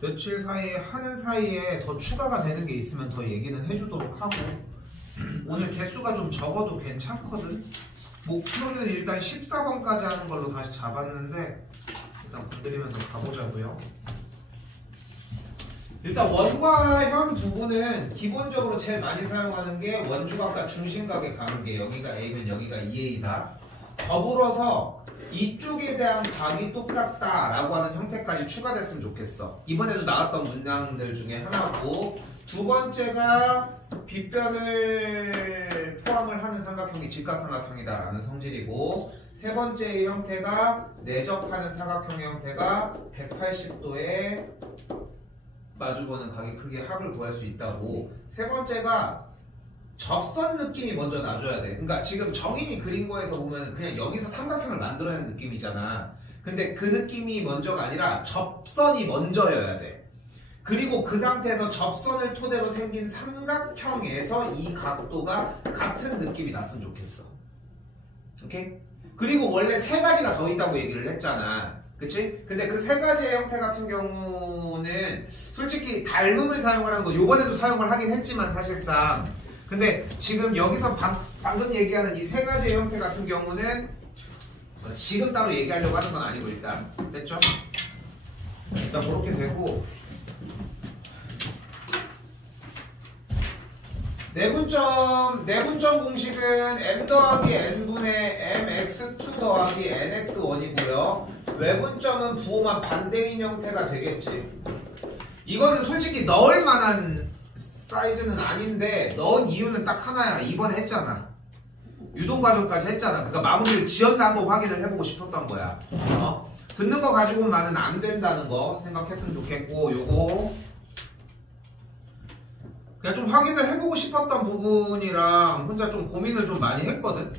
며칠 사이에 하는 사이에 더 추가가 되는 게 있으면 더 얘기는 해주도록 하고 오늘 개수가 좀 적어도 괜찮거든. 목표는 일단 14번까지 하는 걸로 다시 잡았는데 일단 건드리면서 가보자고요. 일단 원과 현 부분은 기본적으로 제일 많이 사용하는 게 원주각과 중심각의 관계. 여기가 A면 여기가 2A다. 더불어서 이쪽에 대한 각이 똑같다라고 하는 형태까지 추가됐으면 좋겠어. 이번에도 나왔던 문장들 중에 하나고, 두 번째가 빗변을 포함을 하는 삼각형이 직각삼각형이다라는 성질이고, 세 번째의 형태가 내접하는 사각형의 형태가 180도에 마주보는 각의 크기의 합을 구할 수 있다고. 세 번째가 접선 느낌이 먼저 나줘야 돼. 그러니까 지금 정인이 그린 거에서 보면 그냥 여기서 삼각형을 만들어내는 느낌이잖아. 근데 그 느낌이 먼저가 아니라 접선이 먼저여야 돼. 그리고 그 상태에서 접선을 토대로 생긴 삼각형에서 이 각도가 같은 느낌이 났으면 좋겠어. 오케이? 그리고 원래 세 가지가 더 있다고 얘기를 했잖아. 그치? 근데 그 세 가지의 형태 같은 경우는 솔직히 닮음을 사용을 하는 거 요번에도 사용을 하긴 했지만 사실상, 근데 지금 여기서 방금 얘기하는 이 세 가지의 형태 같은 경우는 지금 따로 얘기하려고 하는 건 아니고 일단 됐죠? 일단 그렇게 되고, 내분점 공식은 m 더하기 n분의 mx2 더하기 nx1이고요. 외분점은 부호만 반대인 형태가 되겠지. 이거는 솔직히 넣을 만한 사이즈는 아닌데 넣은 이유는 딱 하나야. 이번에 했잖아. 유동과정까지 했잖아. 그러니까 마무리를 지었나 한번 확인을 해보고 싶었던 거야. 듣는 거 가지고만은 안 된다는 거 생각했으면 좋겠고, 요거 그냥 좀 확인을 해보고 싶었던 부분이랑 혼자 좀 고민을 좀 많이 했거든.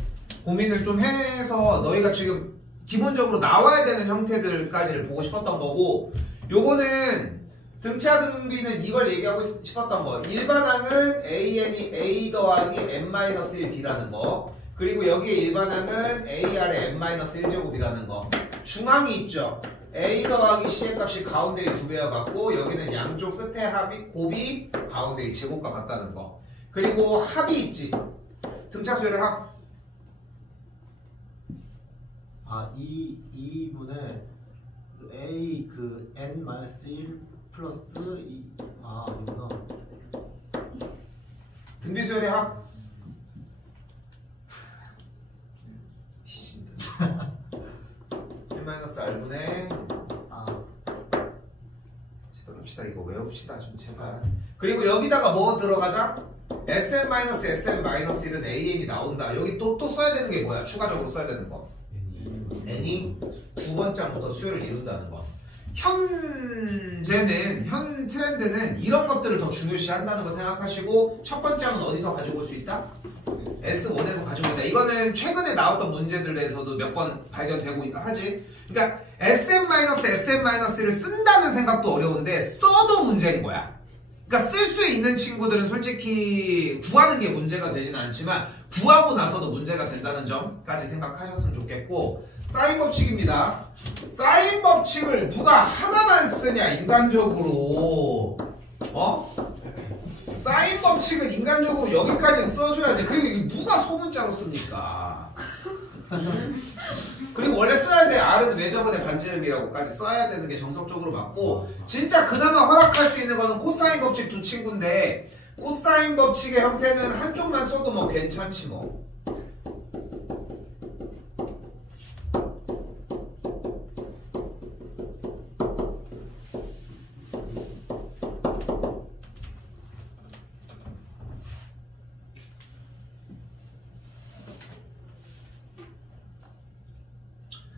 고민을 좀 해서 너희가 지금 기본적으로 나와야 되는 형태들까지를 보고 싶었던 거고, 요거는 등차 등비는 이걸 얘기하고 싶었던 거. 일반항은 AN이 A 더하기 n-1D라는 거, 그리고 여기에 일반항은 AR의 n-1제곱이라는 거. 중항이 있죠. A 더하기 C의 값이 가운데의 2배와 같고, 여기는 양쪽 끝에 합이 곱이 가운데의 제곱과 같다는 거. 그리고 합이 있지. 등차수열의 합. 이 분의 A n-1 플러스 이구나. 등비수열의 합. 뒤진다. 1-R분의 제대로 합시다. 이거 외웁시다 좀 제발. 그리고 여기다가 뭐 들어가자? Sn-Sn-1은 AN이 나온다. 여기 또 써야 되는 게 뭐야? 추가적으로 써야 되는 거. n이 두 번째부터 수열을 이룬다는 거. 현 트렌드는 이런 것들을 더 중요시 한다는 거 생각하시고, 첫 번째는 어디서 가지고 올 수 있다? S1에서 가지고 있다. 이거는 최근에 나왔던 문제들에서도 몇 번 발견되고 하지. 그러니까 Sn-Sn-를 쓴다는 생각도 어려운데 써도 문제인 거야. 그러니까 쓸 수 있는 친구들은 솔직히 구하는 게 문제가 되지는 않지만 구하고 나서도 문제가 된다는 점까지 생각하셨으면 좋겠고, 사인 법칙입니다. 사인 법칙을 누가 하나만 쓰냐 인간적으로. 사인 법칙은 인간적으로 여기까지 써줘야지. 그리고 이게 누가 소문자로 씁니까? 그리고 원래 써야 돼. R은 외접원의 반지름이라고까지 써야 되는 게 정석적으로 맞고, 진짜 그나마 허락할 수 있는 거는 코사인 법칙 두 친구인데, 코사인 법칙의 형태는 한쪽만 써도 뭐 괜찮지 뭐.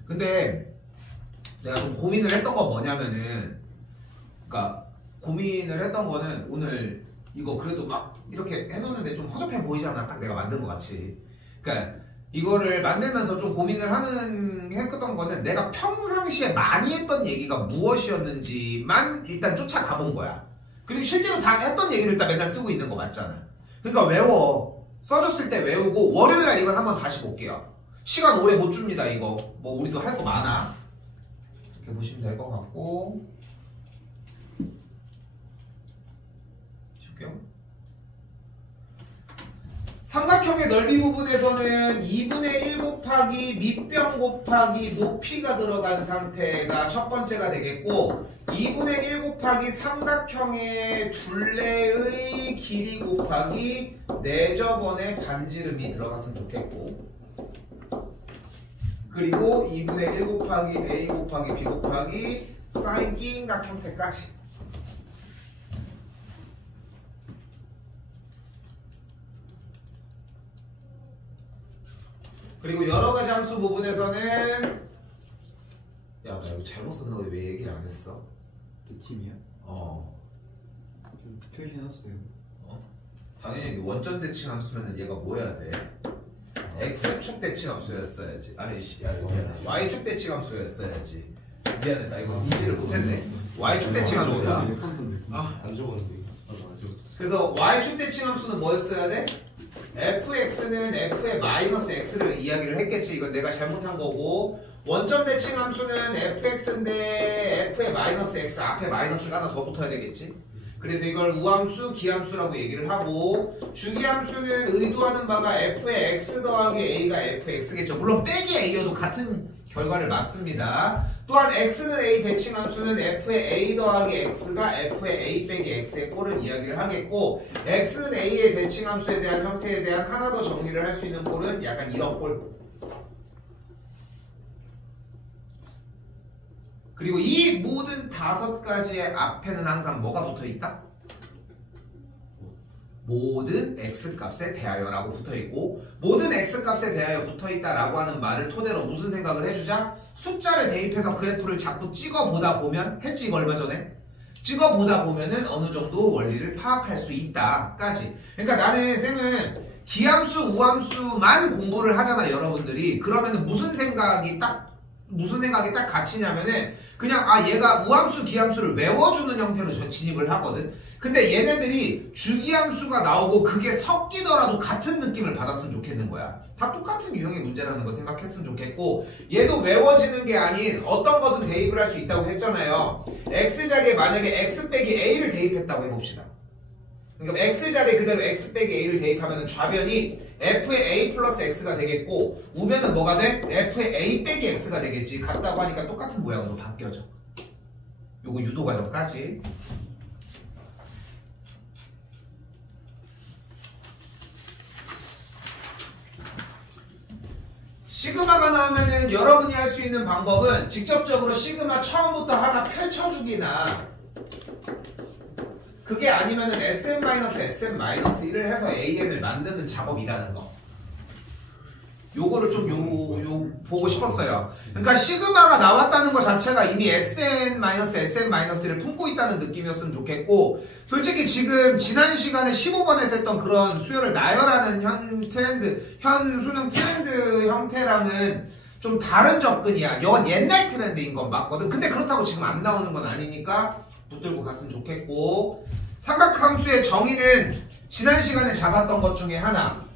근데 내가 좀 고민을 했던 건 뭐냐면은, 그러니까 고민을 했던 거는 오늘 이거 그래도 막 이렇게 해놓는데 좀 허접해 보이잖아. 딱 내가 만든 것 같이. 그러니까 이거를 만들면서 좀 고민을 했던 거는 내가 평상시에 많이 했던 얘기가 무엇이었는지만 일단 쫓아가 본 거야. 그리고 실제로 다 했던 얘기를 다 맨날 쓰고 있는 거 맞잖아. 그러니까 외워. 써줬을 때 외우고, 월요일날 이건 한번 다시 볼게요. 시간 오래 못 줍니다. 이거 뭐 우리도 할 거 많아. 이렇게 보시면 될 것 같고, 삼각형의 넓이 부분에서는 2분의 1 곱하기 밑변 곱하기 높이가 들어간 상태가 첫 번째가 되겠고 2분의 1 곱하기 삼각형의 둘레의 길이 곱하기 내저번의 반지름이 들어갔으면 좋겠고 그리고 2분의 1 곱하기 A 곱하기 B 곱하기 사인 끼인각 형태까지 그리고 여러가지 함수 부분에서는 야 나 이거 잘못 썼나 왜 얘기를 안 했어? 대칭이요? 좀 표시해놨어요. 당연히 원점 대칭 함수면은 얘가 뭐 해야 돼? X축 대칭 함수였어야지. 아이씨 야 이거 미안해. Y축 대칭 함수였어야지. 미안해 나 이거 이해를 못했네. Y축 대칭 함수야. 안 적었는데. 그래서 Y축 대칭 함수는 뭐였어야 돼? fx는 f의 마이너스 x를 이야기를 했겠지. 이건 내가 잘못한 거고 원점 대칭 함수는 fx인데 f의 마이너스 x 앞에 마이너스가 하나 더 붙어야 되겠지. 그래서 이걸 우함수, 기함수라고 얘기를 하고 주기함수는 의도하는 바가 f의 x 더하기 a가 fx겠죠. 물론 빼기 a여도 같은 결과를 맞습니다. 또한 x는 a 대칭함수는 f의 a 더하기 x가 f의 a 빼기 x의 꼴을 이야기를 하겠고 x는 a의 대칭함수에 대한 형태에 대한 하나 더 정리를 할 수 있는 꼴은 약간 이런 꼴. 그리고 이 모든 5가지의 앞에는 항상 뭐가 붙어있다? 모든 x값에 대하여라고 붙어있고 모든 x값에 대하여 붙어있다라고 하는 말을 토대로 무슨 생각을 해주자? 숫자를 대입해서 그래프를 자꾸 찍어보다 보면 했지 이거 얼마 전에? 찍어보다 보면은 어느 정도 원리를 파악할 수 있다까지. 그러니까 나는 쌤은 기함수, 우함수만 공부를 하잖아 여러분들이. 그러면은 무슨 생각이 딱 갇히냐면은 그냥 얘가 우함수, 기함수를 외워주는 형태로 전 진입을 하거든. 근데 얘네들이 주기함수가 나오고 그게 섞이더라도 같은 느낌을 받았으면 좋겠는 거야. 다 똑같은 유형의 문제라는 거 생각했으면 좋겠고 얘도 외워지는 게 아닌 어떤 거든 대입을 할 수 있다고 했잖아요. x자리에 만약에 x 빼기 a를 대입했다고 해봅시다. 그러니까 x자리에 그대로 x 빼기 a를 대입하면 좌변이 f의 a 플러스 x가 되겠고 우변은 뭐가 돼? f의 a 빼기 x가 되겠지. 같다고 하니까 똑같은 모양으로 바뀌어져. 요거 유도 과정까지. 시그마가 나오면은 여러분이 할 수 있는 방법은 직접적으로 시그마 처음부터 하나 펼쳐주기나 그게 아니면은 sn-sn-1을 해서 an을 만드는 작업이라는 거. 요거를 좀 보고 싶었어요. 그러니까 시그마가 나왔다는 것 자체가 이미 sn-sn-을 품고 있다는 느낌이었으면 좋겠고 솔직히 지금 지난 시간에 15번에서 했던 그런 수열을 나열하는 현 수능 트렌드 형태랑은 좀 다른 접근이야. 이건 옛날 트렌드인 건 맞거든. 근데 그렇다고 지금 안 나오는 건 아니니까 붙들고 갔으면 좋겠고 삼각함수의 정의는 지난 시간에 잡았던 것 중에 하나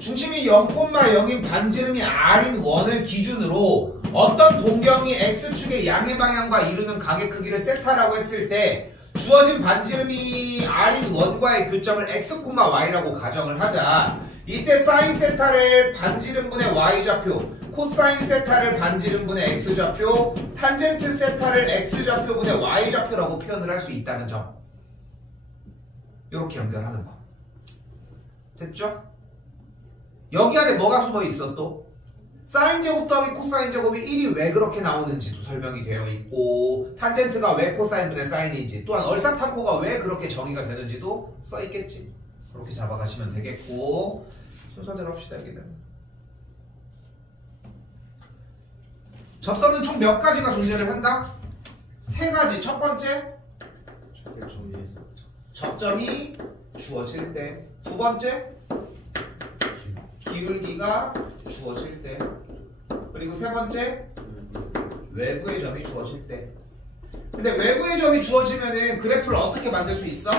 중심이 0,0인 반지름이 r인 원을 기준으로 어떤 동경이 x축의 양의 방향과 이루는 각의 크기를 세타라고 했을 때 주어진 반지름이 r인 원과의 교점을 x, y라고 가정을 하자. 이때 사인 세타를 반지름분의 y좌표, 코사인 세타를 반지름분의 x좌표, 탄젠트 세타를 x좌표분의 y좌표라고 표현을 할 수 있다는 점. 이렇게 연결하는 거. 됐죠? 여기 안에 뭐가 숨어 있어 또? 사인 제곱 더하기 코사인 제곱이 1이 왜 그렇게 나오는지도 설명이 되어 있고 탄젠트가 왜 코사인분의 사인인지 또한 얼사탄코가 왜 그렇게 정의가 되는지도 써 있겠지. 그렇게 잡아가시면 되겠고 순서대로 합시다. 여기는 접선은 총 몇 가지가 존재를 한다? 3가지. 첫 번째 접점이 주어질 때, 두 번째 기울기가 주어질 때, 그리고 세 번째 외부의 점이 주어질 때. 근데 외부의 점이 주어지면은 그래프를 어떻게 만들 수 있어?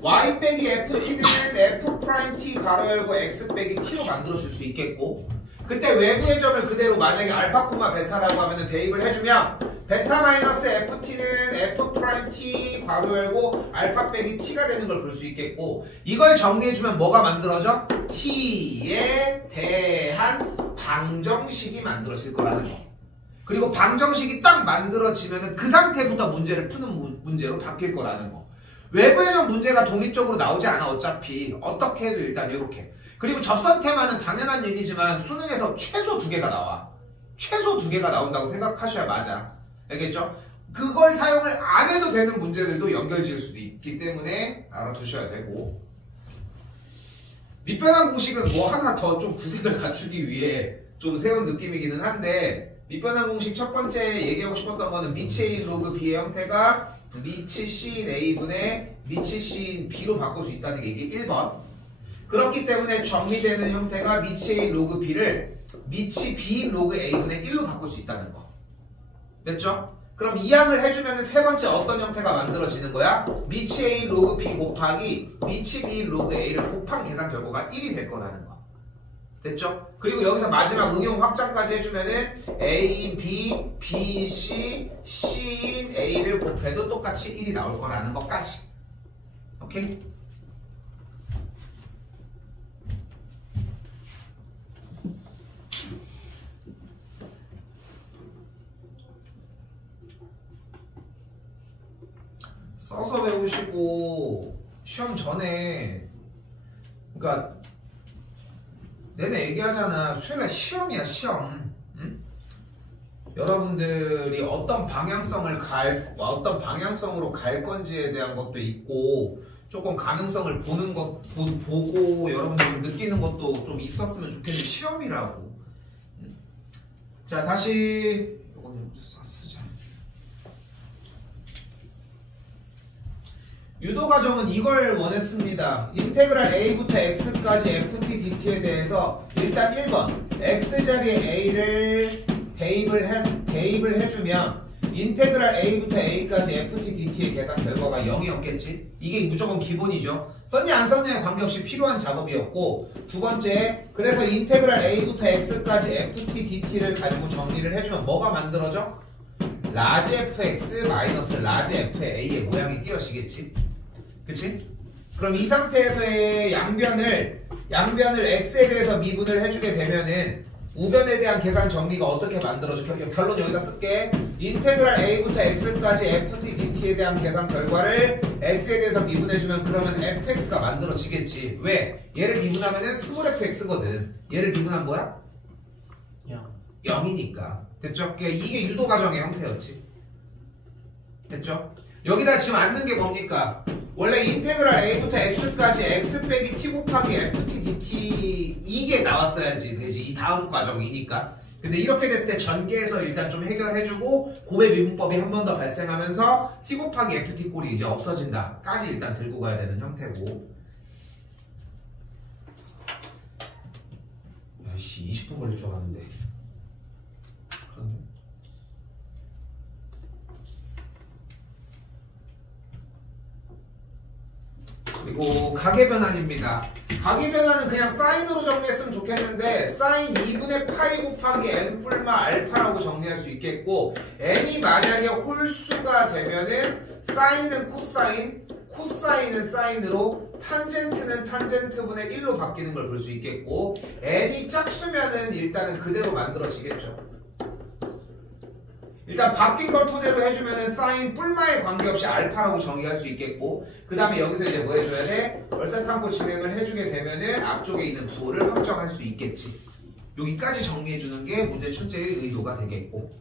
y 빼기 ft는 f 프라임 t 가로 열고 x 빼기 t로 만들어 줄 수 있겠고 그때 외부의 점을 그대로 만약에 알파, 베타라고 하면은 대입을 해주면 베타 마이너스 ft는 f 프라임 t 괄호 열고 알파 빼기 t가 되는 걸 볼 수 있겠고 이걸 정리해주면 뭐가 만들어져? t에 대한 방정식이 만들어질 거라는 거. 그리고 방정식이 딱 만들어지면 그 상태부터 문제를 푸는 문제로 바뀔 거라는 거. 외부에는 문제가 독립적으로 나오지 않아. 어차피 어떻게 해도 일단 이렇게. 그리고 접선 테마는 당연한 얘기지만 수능에서 최소 2개가 나와. 최소 2개가 나온다고 생각하셔야 맞아. 알겠죠? 그걸 사용을 안 해도 되는 문제들도 연결지을 수도 있기 때문에 알아두셔야 되고 밑변환 공식은 뭐 하나 더 좀 구색을 갖추기 위해 좀 세운 느낌이기는 한데 밑변환 공식 첫 번째 얘기하고 싶었던 거는 미치 A 로그 B의 형태가 미치 C인 A분의 미치 C인 B로 바꿀 수 있다는 게 이게 1번. 그렇기 때문에 정리되는 형태가 미치 A 로그 B를 미치 B 로그 A분의 1로 바꿀 수 있다는 거. 됐죠? 그럼 이항을 해주면 세 번째 어떤 형태가 만들어지는 거야? 미치 A 로그 B 곱하기 미치 B 로그 A를 곱한 계산 결과가 1이 될 거라는 거. 됐죠? 그리고 여기서 마지막 응용 확장까지 해주면은 A인 B, B, C, C인 A를 곱해도 똑같이 1이 나올 거라는 것까지. 오케이? 써서 배우시고 시험 전에 그러니까 내내 얘기하잖아. 수요일날 시험이야 시험. 응? 여러분들이 어떤 방향성으로 갈 건지에 대한 것도 있고 조금 가능성을 보는 것 보고 여러분들이 느끼는 것도 좀 있었으면 좋겠는 시험이라고. 응? 자 다시 이거는 여기서 쓰자. 유도 과정은 이걸 원했습니다. 인테그랄 a부터 x까지 ft dt에 대해서 일단 1번 x 자리에 a를 대입을 해주면 인테그랄 a부터 a까지 ft dt의 계산 결과가 0이었겠지? 이게 무조건 기본이죠. 썼냐 안 썼냐에 관계없이 필요한 작업이었고 두 번째 그래서 인테그랄 a부터 x까지 ft dt를 가지고 정리를 해주면 뭐가 만들어져? 라지 fx 마이너스 라지 f의 a의 모양이 띄어지겠지? 그치? 그럼 이 상태에서의 양변을 x에 대해서 미분을 해주게 되면은 우변에 대한 계산 정리가 어떻게 만들어져? 결론 여기다 쓸게. 인테그랄 a부터 x까지 ft dt에 대한 계산 결과를 x에 대해서 미분해주면 그러면 fx가 만들어지겠지. 왜? 얘를 미분하면은 스몰 fx거든. 얘를 미분한 뭐야? 0이니까. 됐죠? 이게 유도 과정의 형태였지. 됐죠? 여기다 지금 앉는 게 뭡니까? 원래 인테그랄 a부터 x까지 x 빼기 t 곱하기 ft dt 이게 나왔어야지 되지. 이 다음 과정이니까. 근데 이렇게 됐을 때 전개해서 일단 좀 해결해주고 곱의 미분법이 한 번 더 발생하면서 t 곱하기 ft 꼴이 이제 없어진다 까지 일단 들고 가야 되는 형태고. 야씨 20분 걸릴 줄 알았는데. 그러네. 그리고 가계변환입니다. 가계변환은 그냥 사인으로 정리했으면 좋겠는데 사인 2분의 파이 곱하기 n 뿔마 알파라고 정리할 수 있겠고 n이 만약에 홀수가 되면은 사인은 코사인, 코사인은 사인으로 탄젠트는 탄젠트분의 1로 바뀌는 걸 볼 수 있겠고 n이 짝수면은 일단은 그대로 만들어지겠죠. 일단 바뀐 걸 토대로 해주면은 사인 뿔마에 관계없이 알파라고 정의할 수 있겠고 그 다음에 여기서 이제 뭐 해줘야 돼? 얼싸탐고 진행을 해주게 되면은 앞쪽에 있는 부호를 확정할 수 있겠지. 여기까지 정리해주는 게 문제 출제의 의도가 되겠고.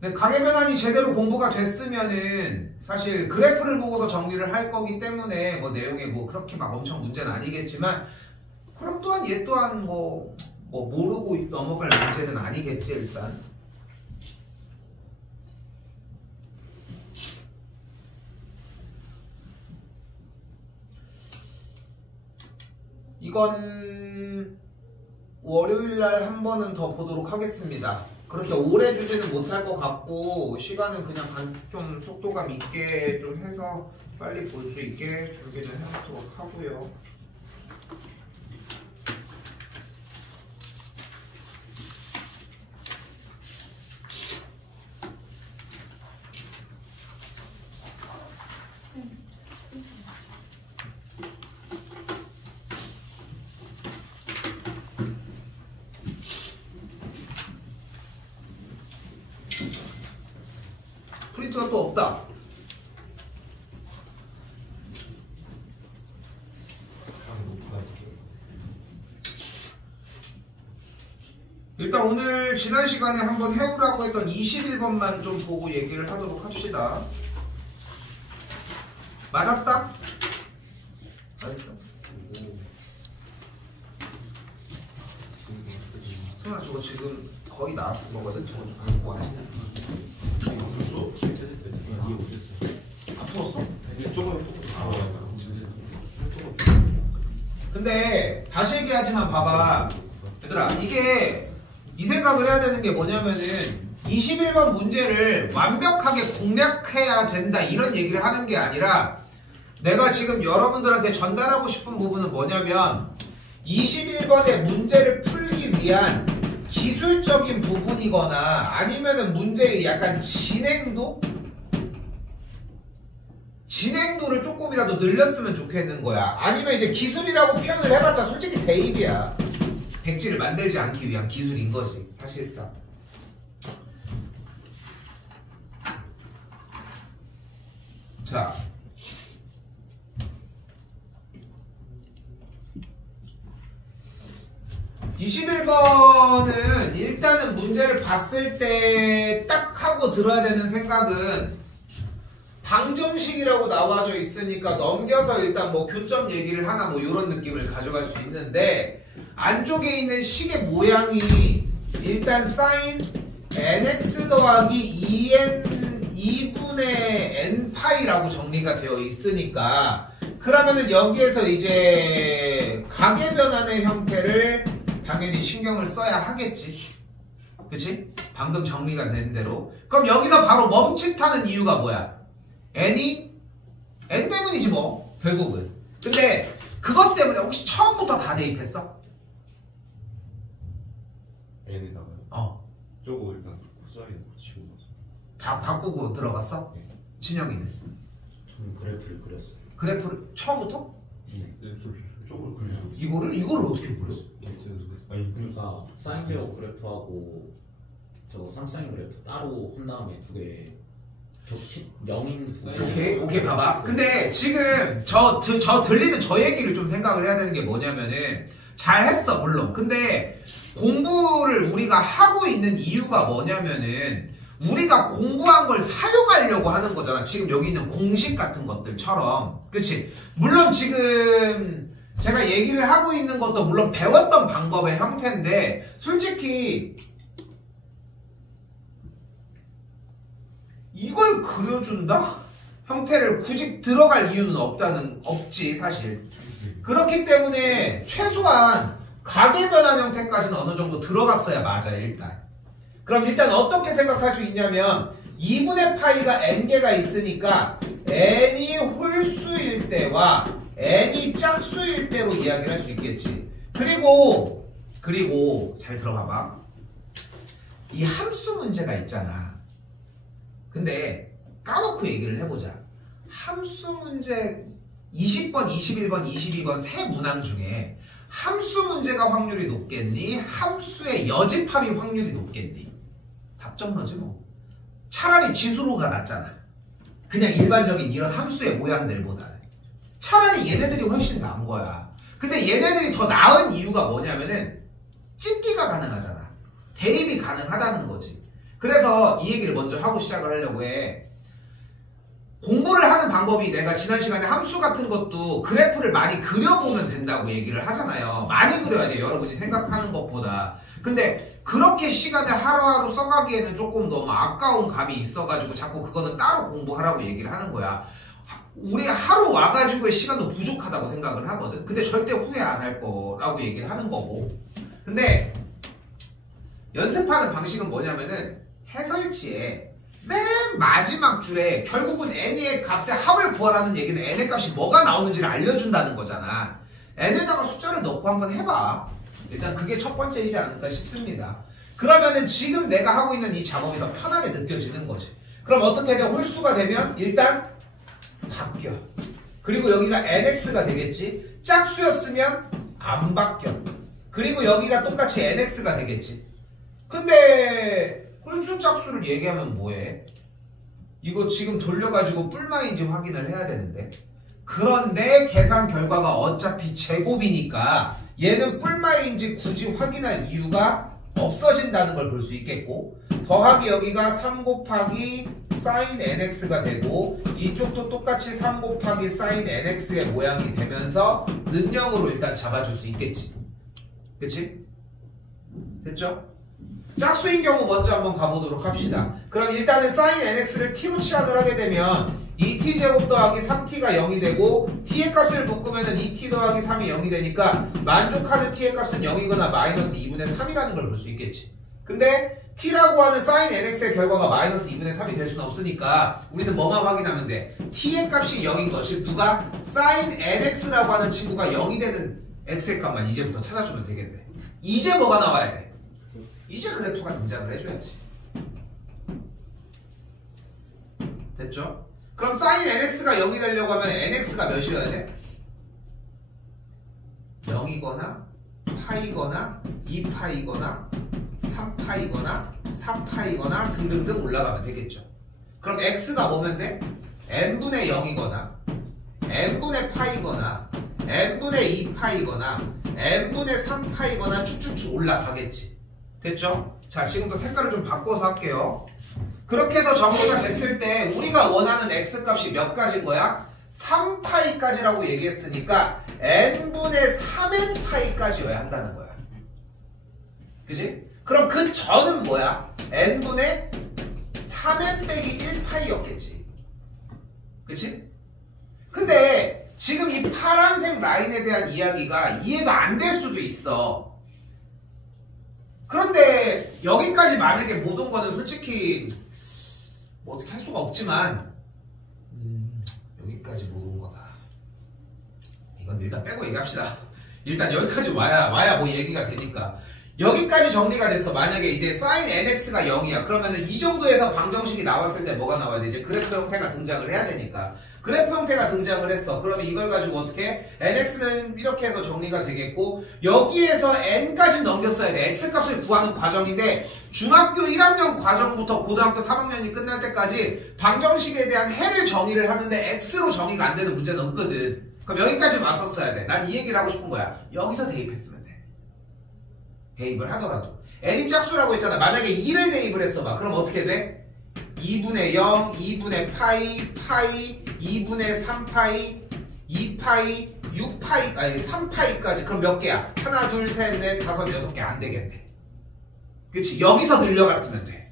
근데 가계변환이 제대로 공부가 됐으면은 사실 그래프를 보고서 정리를 할 거기 때문에 뭐 내용에 뭐 그렇게 막 엄청 문제는 아니겠지만 그럼 또한 얘 또한 뭐 모르고 넘어갈 문제는 아니겠지 일단. 이건 월요일날 한 번은 더 보도록 하겠습니다. 그렇게 오래 주지는 못할 것 같고 시간은 그냥 좀 속도감 있게 좀 해서 빨리 볼 수 있게 준비를 해놓도록 하고요. 힌트가 또 없다. 일단 오늘 지난 시간에 한번 해오라고 했던 21번만 좀 보고 얘기를 하도록 합시다. 맞았다? 잘했어. 승아 저거 지금 거의 나왔을 거거든. 저거 좀 갖고 와야 돼. 안 풀었어? 근데 다시 얘기하지만 봐봐 얘들아, 이게 이 생각을 해야 되는 게 뭐냐면은 21번 문제를 완벽하게 공략해야 된다 이런 얘기를 하는 게 아니라, 내가 지금 여러분들한테 전달하고 싶은 부분은 뭐냐면 21번의 문제를 풀기 위한 기술적인 부분이거나 아니면은 문제의 약간 진행도를 조금이라도 늘렸으면 좋겠는 거야. 아니면 이제 기술이라고 표현을 해봤자 솔직히 대입이야. 백지를 만들지 않기 위한 기술인 거지 사실상. 자, (21번은) 일단은 문제를 봤을 때 딱 하고 들어야 되는 생각은, 방정식이라고 나와져 있으니까 넘겨서 일단 뭐 교점 얘기를 하나 뭐 이런 느낌을 가져갈 수 있는데, 안쪽에 있는 식의 모양이 일단 sin nx 더하기 2분의 n파이라고 정리가 되어 있으니까, 그러면은 여기에서 이제 가계변환의 형태를 당연히 신경을 써야 하겠지. 그치? 방금 정리가 된 대로. 그럼 여기서 바로 멈칫하는 이유가 뭐야? n 때문이지 뭐 결국은. 근데 그것 때문에 혹시 처음부터 다 대입했어? n에다가요? 저거 일단 곱사리 치고 다 바꾸고 들어갔어? 네. 진영이는? 저는 그래프를 그렸어요. 그래프를 처음부터? 네. 쪽으로 그려줘. 이거를 어떻게 그려? 아니 그러니까 사인베어 그래프하고 저거 쌍사인 그래프 따로 한 다음에 두 개 겹치 0인 오케이 봐봐. 근데 지금 저 들리는 저 얘기를 좀 생각을 해야 되는 게 뭐냐면은, 잘했어 물론. 근데 공부를 우리가 하고 있는 이유가 뭐냐면은, 우리가 공부한 걸 사용하려고 하는 거잖아. 지금 여기 있는 공식 같은 것들처럼. 그치? 물론 지금 제가 얘기를 하고 있는 것도 물론 배웠던 방법의 형태인데, 솔직히 이걸 그려준다? 형태를 굳이 들어갈 이유는 없지 사실. 그렇기 때문에 최소한 가계변환 형태까지는 어느 정도 들어갔어야 맞아 일단. 그럼 일단 어떻게 생각할 수 있냐면, 2분의 파이가 n개가 있으니까 n이 홀수일 때와 n이 짝수일 때로 이야기를 할 수 있겠지. 그리고 잘 들어봐봐. 이 함수 문제가 있잖아. 근데 까놓고 얘기를 해보자. 함수 문제 20번, 21번, 22번 세 문항 중에 함수 문제가 확률이 높겠니? 함수의 여집합이 확률이 높겠니? 답정 너지 뭐. 차라리 지수로가 낫잖아. 그냥 일반적인 이런 함수의 모양들보다는. 차라리 얘네들이 훨씬 나은 거야. 근데 얘네들이 더 나은 이유가 뭐냐면은 찍기가 가능하잖아. 대입이 가능하다는 거지. 그래서 이 얘기를 먼저 하고 시작을 하려고 해. 공부를 하는 방법이, 내가 지난 시간에 함수 같은 것도 그래프를 많이 그려보면 된다고 얘기를 하잖아요. 많이 그려야 돼요, 여러분이 생각하는 것보다. 근데 그렇게 시간을 하루하루 써가기에는 조금 너무 아까운 감이 있어가지고 자꾸 그거는 따로 공부하라고 얘기를 하는 거야. 우리 하루 와가지고의 시간도 부족하다고 생각을 하거든. 근데 절대 후회 안 할 거라고 얘기를 하는 거고. 근데 연습하는 방식은 뭐냐면은, 해설지에 맨 마지막 줄에 결국은 n의 값의 합을 구하라는 얘기는 n의 값이 뭐가 나오는지를 알려준다는 거잖아. n에다가 숫자를 넣고 한번 해봐. 일단 그게 첫 번째이지 않을까 싶습니다. 그러면은 지금 내가 하고 있는 이 작업이 더 편하게 느껴지는 거지. 그럼 어떻게 돼? 홀수가 되면 일단 바뀌어. 그리고 여기가 nx가 되겠지. 짝수였으면 안 바뀌어. 그리고 여기가 똑같이 nx가 되겠지. 근데 홀수 짝수를 얘기하면 뭐해? 이거 지금 돌려가지고 뿔마인지 확인을 해야 되는데 그런데 계산 결과가 어차피 제곱이니까 얘는 뿔마인지 굳이 확인할 이유가 없어진다는 걸 볼 수 있겠고 더하기 여기가 3 곱하기 sin nx가 되고 이쪽도 똑같이 3 곱하기 sin nx의 모양이 되면서 는영으로 일단 잡아줄 수 있겠지. 그치? 됐죠? 짝수인 경우 먼저 한번 가보도록 합시다. 그럼 일단은 sin nx를 t로 치환을 하게 되면 2t제곱 더하기 3t가 0이 되고 t의 값을 묶으면 2t 더하기 3이 0이 되니까 만족하는 t의 값은 0이거나 마이너스 2분의 3이라는 걸 볼 수 있겠지. 근데 t라고 하는 sin nx의 결과가 마이너스 2분의 3이 될 수는 없으니까 우리는 뭐만 확인하면 돼? t의 값이 0인 것, 즉 누가 sin nx라고 하는 친구가 0이 되는 x의 값만 이제부터 찾아주면 되겠네. 이제 뭐가 나와야 돼? 이제 그래프가 등장을 해줘야지. 됐죠? 그럼 sin nx가 0이 되려고 하면 nx가 몇이어야 돼? 0이거나 파이거나 2파이거나 3파이거나 4파이거나 등등등 올라가면 되겠죠. 그럼 x가 뭐면 돼? n분의 0이거나 n분의 파이거나 n분의 2파이거나 n분의 3파이거나 쭉쭉쭉 올라가겠지. 됐죠? 자, 지금부터 색깔을 좀 바꿔서 할게요. 그렇게 해서 정리가 됐을 때 우리가 원하는 x값이 몇 가지인 거야? 3파이까지라고 얘기했으니까 n분의 3n파이까지여야 한다는 거야. 그지? 그럼 그 전은 뭐야? n분의 3n 빼기 1파이였겠지. 그치? 근데 지금 이 파란색 라인에 대한 이야기가 이해가 안 될 수도 있어. 그런데 여기까지 만약에 못 온 거는 솔직히 뭐 어떻게 할 수가 없지만 여기까지 못 온 거다. 이건 일단 빼고 얘기합시다. 일단 여기까지 와야 뭐 얘기가 되니까. 여기까지 정리가 됐어. 만약에 이제 sin nx가 0이야. 그러면은 이 정도에서 방정식이 나왔을 때 뭐가 나와야 돼? 이제 그래프 형태가 등장을 해야 되니까. 그래프 형태가 등장을 했어. 그러면 이걸 가지고 어떻게? nx는 이렇게 해서 정리가 되겠고 여기에서 n까지 넘겼어야 돼. x값을 구하는 과정인데 중학교 1학년 과정부터 고등학교 3학년이 끝날 때까지 방정식에 대한 해를 정의를 하는데 x로 정의가 안 되는 문제는 없거든. 그럼 여기까지 왔었어야 돼. 난 이 얘기를 하고 싶은 거야. 여기서 대입했으면 돼. 대입을 하더라도 n이 짝수라고 했잖아. 만약에 2를 대입을 했어 봐. 그럼 어떻게 돼? 2분의 0, 2분의 파이, 2분의 3파이, 2파이, 6파이, 아니 3파이까지. 그럼 몇 개야? 하나, 둘, 셋, 넷, 다섯, 여섯 개 안 되겠네. 그치? 여기서 늘려갔으면 돼.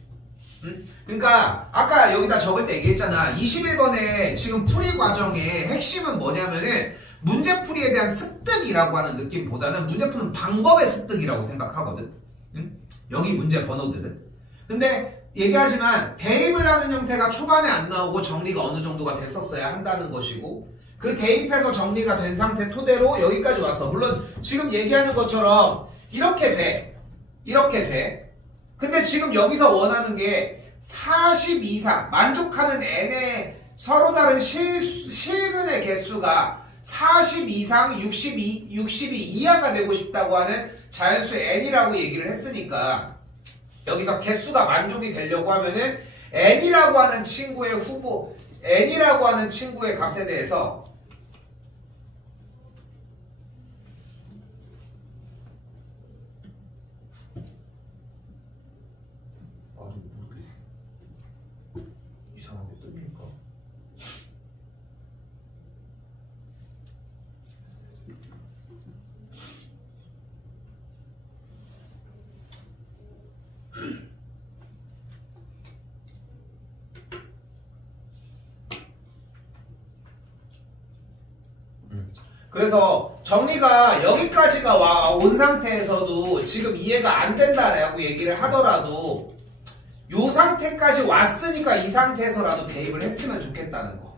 응? 그러니까 아까 여기다 적을 때 얘기했잖아. 21번에 지금 풀이 과정의 핵심은 뭐냐면은 문제풀이에 대한 습득이라고 하는 느낌보다는 문제 푸는 방법의 습득이라고 생각하거든. 응? 여기 문제 번호들은. 근데 얘기하지만 대입을 하는 형태가 초반에 안 나오고 정리가 어느 정도가 됐었어야 한다는 것이고 그 대입해서 정리가 된 상태 토대로 여기까지 왔어. 물론 지금 얘기하는 것처럼 이렇게 돼. 이렇게 돼. 근데 지금 여기서 원하는 게 40 이상 만족하는 n의 서로 다른 실근의 개수가 40 이상 62 이하가 되고 싶다고 하는 자연수 n이라고 얘기를 했으니까 여기서 개수가 만족이 되려고 하면은 n이라고 하는 친구의 n이라고 하는 친구의 값에 대해서 이상하게 뜰니까? 그래서 정리가 여기까지가 온 상태에서도 지금 이해가 안 된다라고 얘기를 하더라도 요 상태까지 왔으니까 이 상태에서라도 대입을 했으면 좋겠다는 거.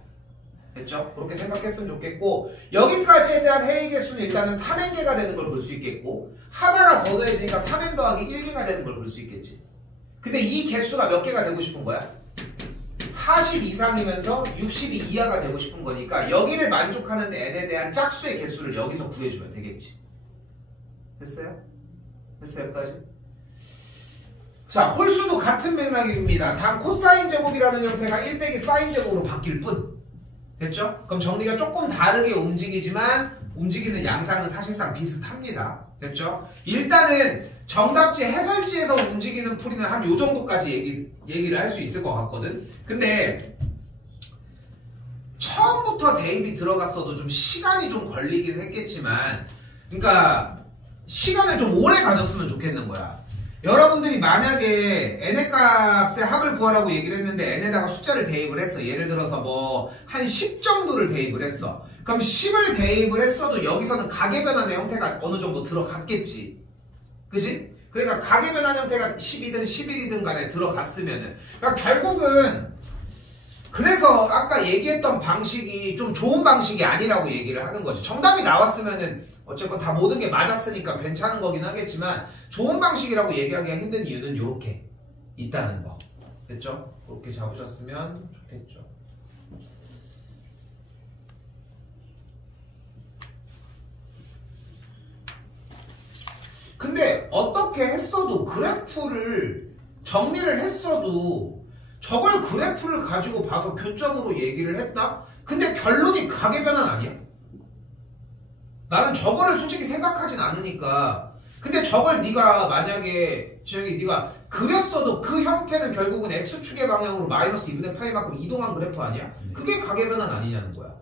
됐죠? 그렇게 생각했으면 좋겠고 여기까지에 대한 해의 개수는 일단은 3n개가 되는 걸 볼 수 있겠고 하나가 더 더해지니까 3n 더하기 1개가 되는 걸 볼 수 있겠지. 근데 이 개수가 몇 개가 되고 싶은 거야? 40 이상이면서 62 이하가 되고 싶은 거니까 여기를 만족하는 n에 대한 짝수의 개수를 여기서 구해주면 되겠지. 됐어요? 됐어요? 여기까지? 자, 홀수도 같은 맥락입니다. 단 코사인 제곱이라는 형태가 1 빼기 사인 제곱으로 바뀔 뿐. 됐죠? 그럼 정리가 조금 다르게 움직이지만 움직이는 양상은 사실상 비슷합니다. 됐죠? 일단은 정답지 해설지에서 움직이는 풀이는 한 요 정도까지 얘기를 할 수 있을 것 같거든. 근데 처음부터 대입이 들어갔어도 좀 시간이 좀 걸리긴 했겠지만, 그러니까 시간을 좀 오래 가졌으면 좋겠는 거야. 여러분들이 만약에 n의 값의 합을 구하라고 얘기를 했는데 n에다가 숫자를 대입을 했어. 예를 들어서 뭐 한 10 정도를 대입을 했어. 그럼 10을 대입을 했어도 여기서는 가계변환의 형태가 어느 정도 들어갔겠지. 그지? 그러니까 가계변환 형태가 10이든 11이든 간에 들어갔으면은, 그러니까 결국은, 그래서 아까 얘기했던 방식이 좀 좋은 방식이 아니라고 얘기를 하는 거지. 정답이 나왔으면은 어쨌건 다 모든 게 맞았으니까 괜찮은 거긴 하겠지만 좋은 방식이라고 얘기하기가 힘든 이유는 이렇게 있다는 거. 됐죠? 그렇게 잡으셨으면 좋겠죠. 근데 어떻게 했어도 그래프를 정리를 했어도 저걸 그래프를 가지고 봐서 교점으로 얘기를 했다? 근데 결론이 가계변환 아니야? 나는 저거를 솔직히 생각하진 않으니까. 근데 저걸 네가 만약에 네가 그렸어도 그 형태는 결국은 x축의 방향으로 마이너스 2분의 파이만큼 이동한 그래프 아니야? 그게 가계변환 아니냐는 거야.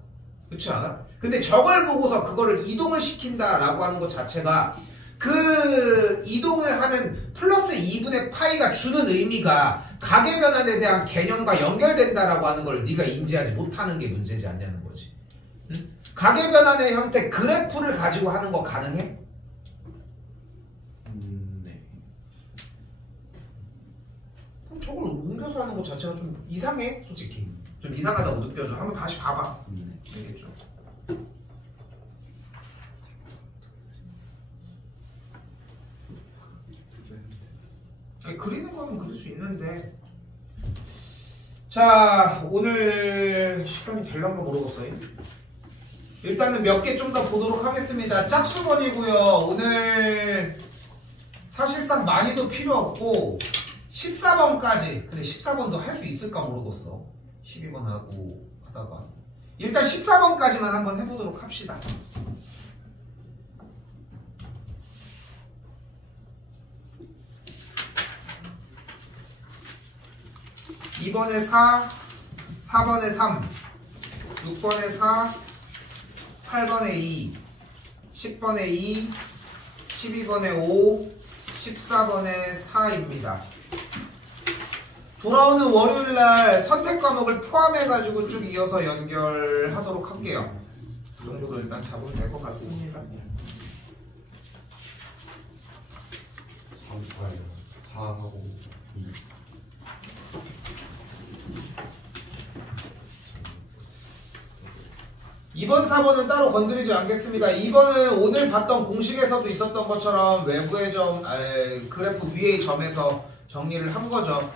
그렇지 않아? 근데 저걸 보고서 그거를 이동을 시킨다라고 하는 것 자체가 그 이동을 하는 플러스 2분의 파이가 주는 의미가 가계변환에 대한 개념과 연결된다라고 하는 걸 네가 인지하지 못하는 게 문제지 않냐는 거지. 응? 가계변환의 형태 그래프를 가지고 하는 거 가능해? 네. 그럼 저걸 옮겨서 하는 것 자체가 좀 이상해, 솔직히. 좀 이상하다고 느껴져. 한번 다시 봐봐. 알겠죠? 아니, 그리는 거는 그릴 수 있는데. 자, 오늘 시간이 될란가 모르겠어요. 일단은 몇 개 좀 더 보도록 하겠습니다. 짝수번이고요. 오늘 사실상 많이도 필요 없고 14번까지. 근데 14번도 할 수 있을까 모르겠어. 12번 하고 하다가 일단 14번까지만 한번 해보도록 합시다. (2번에 4) (4번에 3) (6번에 4) (8번에 2) (10번에 2) (12번에 5) (14번에 4입니다) 돌아오는 월요일날 선택 과목을 포함해가지고 쭉 이어서 연결하도록 할게요. 그 정도로 일단 잡으면 될 것 같습니다. 4하고 2. 2번, 4번은 따로 건드리지 않겠습니다. 2번은 오늘 봤던 공식에서도 있었던 것처럼 외부의 점, 그래프 위의 점에서 정리를 한 거죠.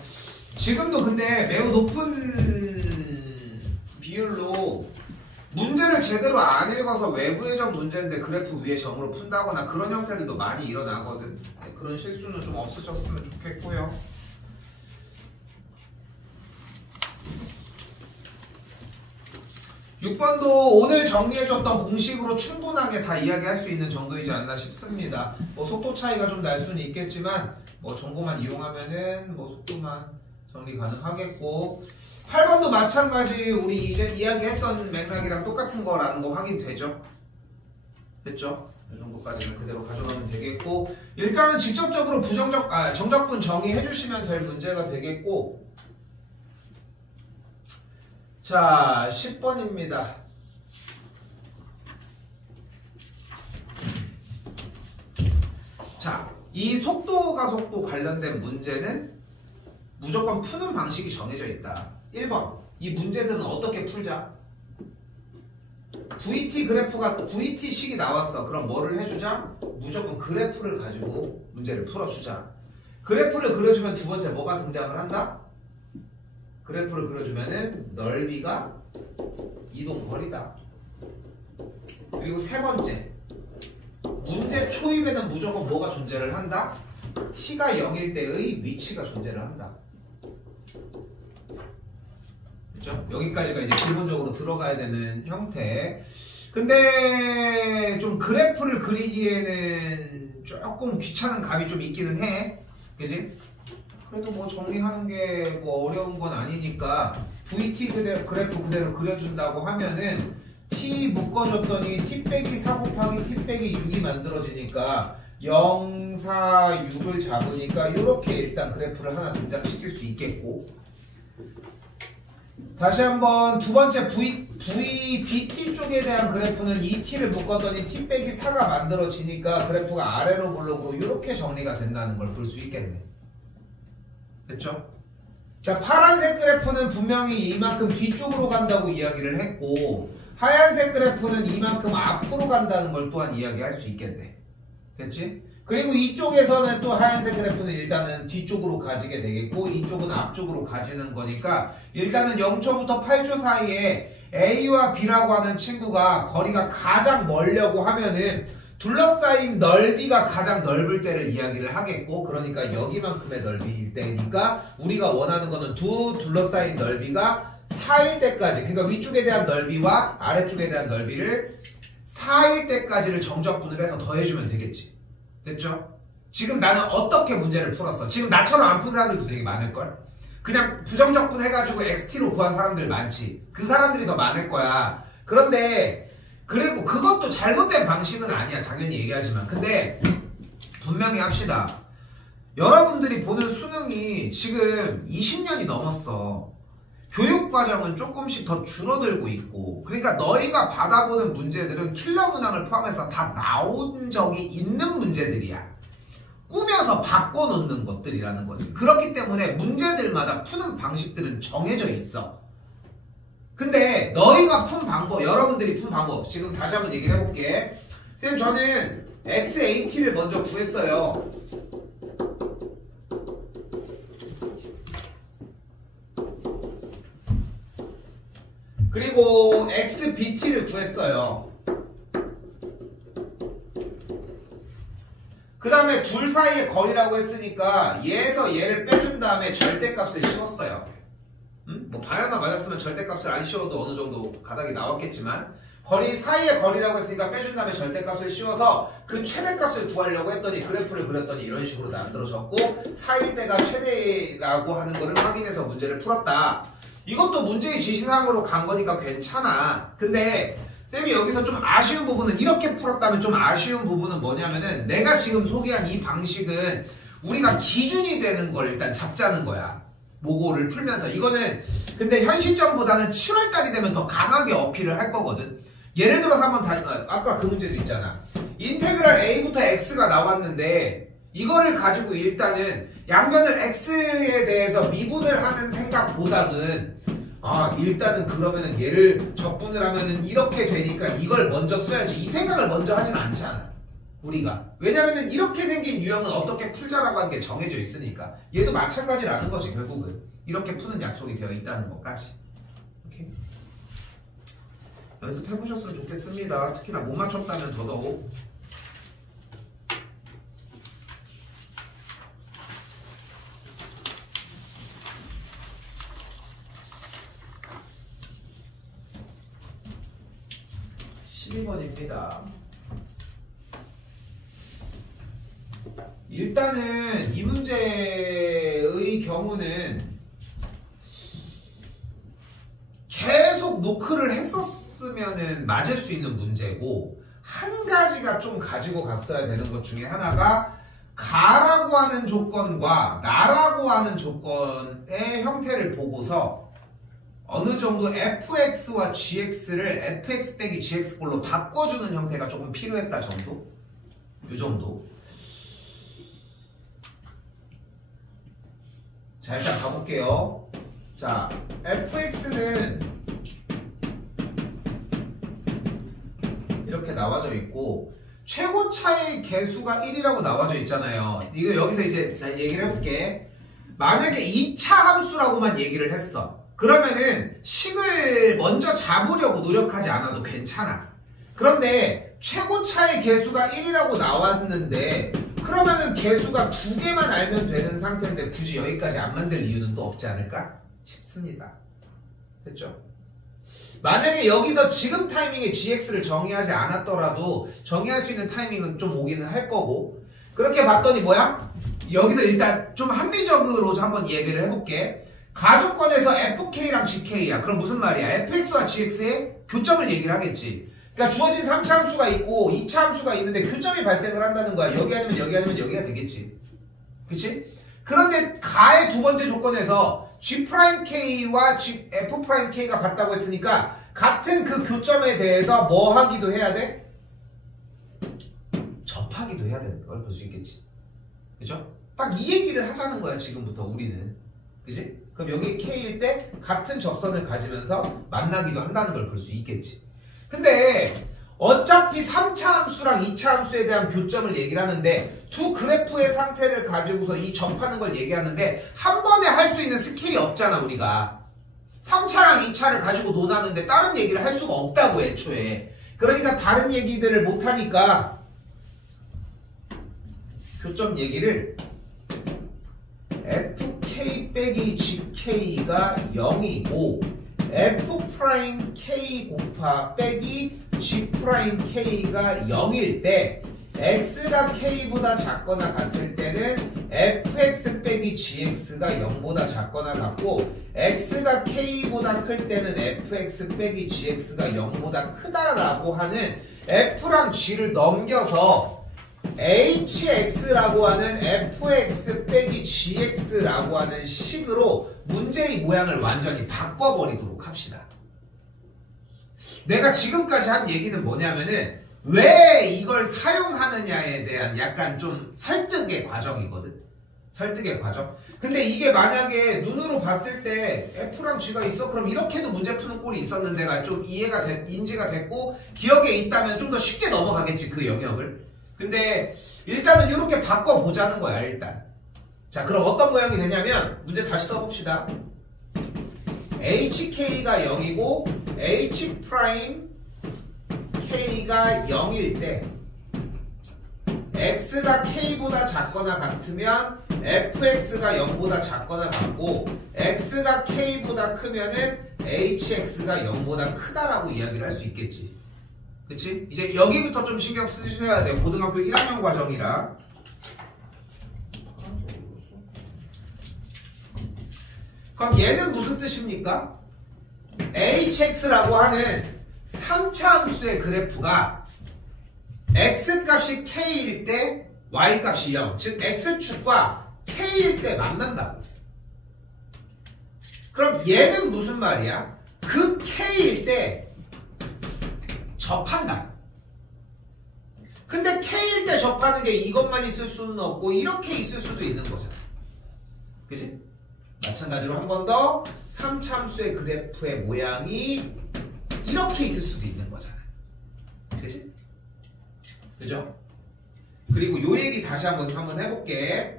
지금도 근데 매우 높은 비율로 문제를 제대로 안 읽어서 외부의 점 문제인데 그래프 위의 점으로 푼다거나 그런 형태들도 많이 일어나거든. 그런 실수는 좀 없으셨으면 좋겠고요. 6번도 오늘 정리해줬던 공식으로 충분하게 다 이야기할 수 있는 정도이지 않나 싶습니다. 뭐 속도 차이가 좀 날 수는 있겠지만 뭐 정보만 이용하면은 뭐 속도만 정리 가능하겠고 8번도 마찬가지 우리 이제 이야기했던 맥락이랑 똑같은 거라는 거 확인되죠? 됐죠? 이 정도까지는 그대로 가져가면 되겠고 일단은 직접적으로 정적분 정의해 주시면 될 문제가 되겠고 자, 10번입니다. 자, 이 속도 가속도 관련된 문제는 무조건 푸는 방식이 정해져 있다. 1번, 이 문제들은 어떻게 풀자? VT식이 나왔어. 그럼 뭐를 해주자? 무조건 그래프를 가지고 문제를 풀어주자. 그래프를 그려주면 두 번째 뭐가 등장을 한다? 그래프를 그려주면은 넓이가 이동거리다. 그리고 세 번째, 문제 초입에는 무조건 뭐가 존재를 한다? t가 0일 때의 위치가 존재를 한다. 그렇죠? 여기까지가 이제 기본적으로 들어가야 되는 형태. 근데 좀 그래프를 그리기에는 조금 귀찮은 감이 좀 있기는 해. 그지? 그래도 뭐 정리하는 게 뭐 어려운 건 아니니까 VT 그대로 그래프 그대로 그려준다고 하면은 T 묶어줬더니 T 빼기 4 곱하기 T 빼기 6이 만들어지니까 0, 4, 6을 잡으니까 이렇게 일단 그래프를 하나 등장시킬 수 있겠고, 다시 한번 두 번째 BT 쪽에 대한 그래프는 이 T를 묶었더니 T 빼기 4가 만들어지니까 그래프가 아래로 블록으로 이렇게 정리가 된다는 걸 볼 수 있겠네. 됐죠? 자, 파란색 그래프는 분명히 이만큼 뒤쪽으로 간다고 이야기를 했고, 하얀색 그래프는 이만큼 앞으로 간다는 걸 또한 이야기할 수 있겠네. 됐지? 그리고 이쪽에서는 또 하얀색 그래프는 일단은 뒤쪽으로 가지게 되겠고, 이쪽은 앞쪽으로 가지는 거니까 일단은 0초부터 8초 사이에 A와 B라고 하는 친구가 거리가 가장 멀려고 하면은 둘러싸인 넓이가 가장 넓을 때를 이야기를 하겠고, 그러니까 여기만큼의 넓이일 때니까 우리가 원하는 거는 두 둘러싸인 넓이가 4일 때까지, 그러니까 위쪽에 대한 넓이와 아래쪽에 대한 넓이를 4일 때까지를 정적분을 해서 더해주면 되겠지. 됐죠? 지금 나는 어떻게 문제를 풀었어? 지금 나처럼 안 푼 사람들도 되게 많을걸? 그냥 부정적분 해가지고 XT로 구한 사람들 많지. 그 사람들이 더 많을 거야. 그런데 그리고 그것도 잘못된 방식은 아니야, 당연히 얘기하지만. 근데 분명히 합시다. 여러분들이 보는 수능이 지금 20년이 넘었어. 교육과정은 조금씩 더 줄어들고 있고, 그러니까 너희가 받아보는 문제들은 킬러 문항을 포함해서 다 나온 적이 있는 문제들이야. 꾸며서 바꿔놓는 것들이라는 거지. 그렇기 때문에 문제들마다 푸는 방식들은 정해져 있어. 근데 너희가 푼 방법, 여러분들이 푼 방법, 지금 다시 한번 얘기를 해볼게. 쌤, 저는 XAT를 먼저 구했어요. 그리고 XBT를 구했어요. 그 다음에 둘 사이의 거리라고 했으니까 얘에서 얘를 빼준 다음에 절대값을 씌웠어요. 뭐 바나나 맞았으면 절대값을 안 씌워도 어느 정도 가닥이 나왔겠지만, 거리 사이의 거리라고 했으니까 빼준 다음에 절대값을 씌워서 그 최대값을 구하려고 했더니 그래프를 그렸더니 이런 식으로 만들어졌고, 4일 때가 최대라고 하는 거를 확인해서 문제를 풀었다. 이것도 문제의 지시사항으로 간 거니까 괜찮아. 근데 쌤이 여기서 좀 아쉬운 부분은, 이렇게 풀었다면 좀 아쉬운 부분은 뭐냐면은, 내가 지금 소개한 이 방식은 우리가 기준이 되는 걸 일단 잡자는 거야. 모고를 풀면서. 이거는 근데 현 시점보다는 7월달이 되면 더 강하게 어필을 할 거거든. 예를 들어서 한번 다시, 아까 그 문제도 있잖아. 인테그랄 A부터 X가 나왔는데 이거를 가지고 일단은 양변을 X에 대해서 미분을 하는 생각보다는, 일단은 그러면은 얘를 적분을 하면은 이렇게 되니까 이걸 먼저 써야지, 이 생각을 먼저 하진 않잖아, 우리가. 왜냐면은 이렇게 생긴 유형은 어떻게 풀자라고 하는 게 정해져 있으니까. 얘도 마찬가지라는 거지, 결국은. 이렇게 푸는 약속이 되어 있다는 것까지. 오케이? 연습해보셨으면 좋겠습니다. 특히나 못 맞췄다면 더더욱. (12번입니다) 일단은 이 문제의 경우는 계속 노크를 했었으면은 맞을 수 있는 문제고, 한 가지가 좀 가지고 갔어야 되는 것 중에 하나가 가라고 하는 조건과 나라고 하는 조건의 형태를 보고서 어느 정도 fx와 gx를 fx 빼기 gx 꼴로 바꿔주는 형태가 조금 필요했다 정도? 요 정도. 자, 일단 가볼게요. 자, fx는 이렇게 나와져 있고, 최고차의 개수가 1이라고 나와져 있잖아요. 이거 여기서 이제 난 얘기를 해볼게. 만약에 2차 함수라고만 얘기를 했어. 그러면은 식을 먼저 잡으려고 노력하지 않아도 괜찮아. 그런데 최고차의 개수가 1이라고 나왔는데 그러면은 개수가 2개만 알면 되는 상태인데 굳이 여기까지 안 만들 이유는 또 없지 않을까 싶습니다. 됐죠? 만약에 여기서 지금 타이밍에 gx를 정의하지 않았더라도 정의할 수 있는 타이밍은 좀 오기는 할 거고, 그렇게 봤더니 뭐야? 여기서 일단 좀 합리적으로 한번 얘기를 해볼게. 가조건에서 fk랑 gk야. 그럼 무슨 말이야? fx와 gx의 교점을 얘기를 하겠지. 그러니까 주어진 3차 함수가 있고 2차 함수가 있는데 교점이 발생을 한다는 거야. 여기 아니면 여기 아니면 여기가 되겠지. 그치? 그런데 가의 두 번째 조건에서 g'k와 f'k가 같다고 했으니까 같은 그 교점에 대해서 뭐 하기도 해야 돼? 접하기도 해야 되는 걸 볼 수 있겠지. 그죠? 딱 이 얘기를 하자는 거야 지금부터 우리는. 그지? 그럼 여기 K일 때 같은 접선을 가지면서 만나기도 한다는 걸 볼 수 있겠지. 근데 어차피 3차 함수랑 2차 함수에 대한 교점을 얘기를 하는데 두 그래프의 상태를 가지고서 이 접하는 걸 얘기하는데 한 번에 할 수 있는 스킬이 없잖아 우리가. 3차랑 2차를 가지고 논하는데 다른 얘기를 할 수가 없다고 애초에. 그러니까 다른 얘기들을 못하니까 교점 얘기를 fk 빼기 gk가 0이고 f'k 곱하 빼기 g'k가 0일 때 x가 k보다 작거나 같을 때는 fx 빼기 gx가 0보다 작거나 같고 x가 k보다 클 때는 fx 빼기 gx가 0보다 크다라고 하는 f랑 g를 넘겨서 hx라고 하는 fx 빼기 gx라고 하는 식으로 문제의 모양을 완전히 바꿔버리도록 합시다. 내가 지금까지 한 얘기는 뭐냐면은 왜 이걸 사용하느냐에 대한 약간 좀 설득의 과정이거든. 설득의 과정. 근데 이게 만약에 눈으로 봤을 때 F랑 G가 있어? 그럼 이렇게도 문제 푸는 꼴이 있었는데가 좀 인지가 됐고 기억에 있다면 좀 더 쉽게 넘어가겠지 그 영역을. 근데 일단은 이렇게 바꿔보자는 거야 일단. 자 그럼 어떤 모양이 되냐면 문제 다시 써봅시다. HK가 0이고 H'K가 0일 때 X가 K보다 작거나 같으면 FX가 0보다 작거나 같고 X가 K보다 크면은 HX가 0보다 크다라고 이야기를 할 수 있겠지. 그치? 이제 여기부터 좀 신경 쓰셔야 돼요. 고등학교 1학년 과정이라. 그럼 얘는 무슨 뜻입니까? HX라고 하는 3차 함수의 그래프가 X값이 K일 때 Y값이 0, 즉 X축과 K일 때 만난다고. 그럼 얘는 무슨 말이야? 그 K일 때 접한다. 근데 K일 때 접하는 게 이것만 있을 수는 없고 이렇게 있을 수도 있는 거잖아. 그치? 마찬가지로 한 번 더 3차 함수의 그래프의 모양이 이렇게 있을 수도 있는 거잖아. 그치? 그죠? 그리고 요 얘기 다시 한번 해볼게.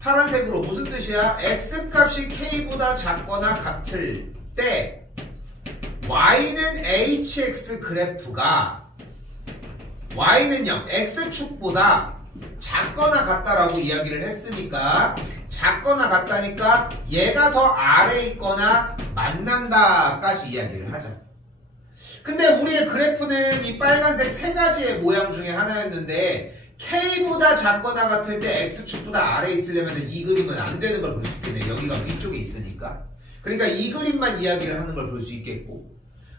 파란색으로 무슨 뜻이야? X값이 K보다 작거나 같을 때 Y는 HX 그래프가 Y는 0, X축보다 작거나 같다라고 이야기를 했으니까 작거나 같다니까 얘가 더 아래에 있거나 만난다까지 이야기를 하자. 근데 우리의 그래프는 이 빨간색 세 가지의 모양 중에 하나였는데 K보다 작거나 같을 때 X축보다 아래에 있으려면 이 그림은 안 되는 걸 볼 수 있겠네. 여기가 위쪽에 있으니까. 그러니까 이 그림만 이야기를 하는 걸 볼 수 있겠고,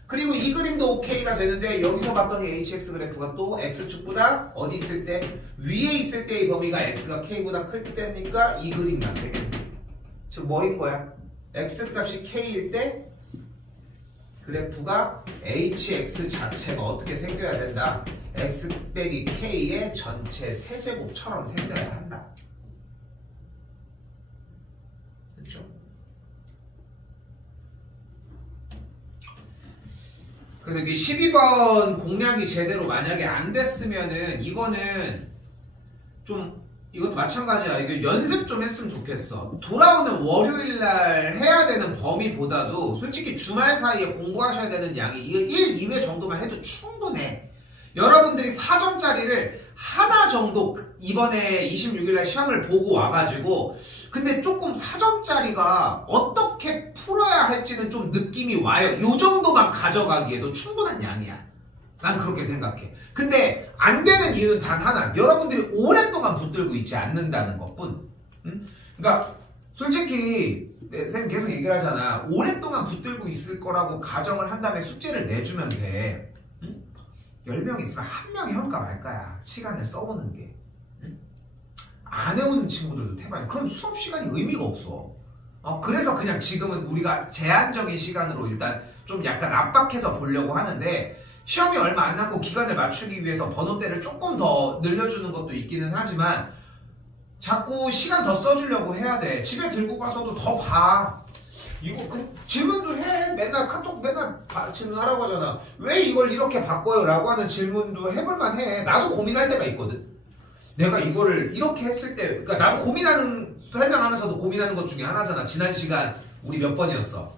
그리고 이 그림도 OK가 되는데 여기서 봤더니 HX 그래프가 또 X축보다 어디 있을 때? 위에 있을 때의 범위가 X가 K보다 클 때니까 이 그림만 되겠네. 즉 뭐인 거야? X값이 K일 때 그래프가 HX 자체가 어떻게 생겨야 된다? X 빼기 K의 전체 세제곱처럼 생겨야 한다. 그렇죠? 그래서 이게 12번 공략이 제대로 만약에 안 됐으면은 이거는 좀 이것도 마찬가지야. 이거 연습 좀 했으면 좋겠어. 돌아오는 월요일날 해야 되는 범위보다도 솔직히 주말 사이에 공부하셔야 되는 양이 이거 1, 2회 정도만 해도 충분해. 여러분들이 4점짜리를 하나 정도 이번에 26일날 시험을 보고 와가지고 근데 조금 4점짜리가 어떻게 풀어야 할지는 좀 느낌이 와요. 요 정도만 가져가기에도 충분한 양이야. 난 그렇게 생각해. 근데 안 되는 이유는 단 하나. 여러분들이 오랫동안 붙들고 있지 않는다는 것뿐. 그러니까 솔직히 쌤 계속 얘기를 하잖아. 오랫동안 붙들고 있을 거라고 가정을 한 다음에 숙제를 내주면 돼. 10명 있으면 한 명이 할까 말까야. 시간을 써오는 게. 안 해오는 친구들도 태반이야. 그럼 수업 시간이 의미가 없어. 그래서 그냥 지금은 우리가 제한적인 시간으로 일단 좀 약간 압박해서 보려고 하는데 시험이 얼마 안 남고 기간을 맞추기 위해서 번호대를 조금 더 늘려주는 것도 있기는 하지만 자꾸 시간 더 써주려고 해야 돼. 집에 들고 가서도 더 봐. 이거 질문도 해. 맨날 카톡 맨날 질문하라고 하잖아. 왜 이걸 이렇게 바꿔요? 라고 하는 질문도 해볼만 해. 나도 고민할 때가 있거든. 내가 이거를 이렇게 했을 때 그러니까 나도 고민하는 설명하면서도 고민하는 것 중에 하나잖아. 지난 시간 우리 몇 번이었어?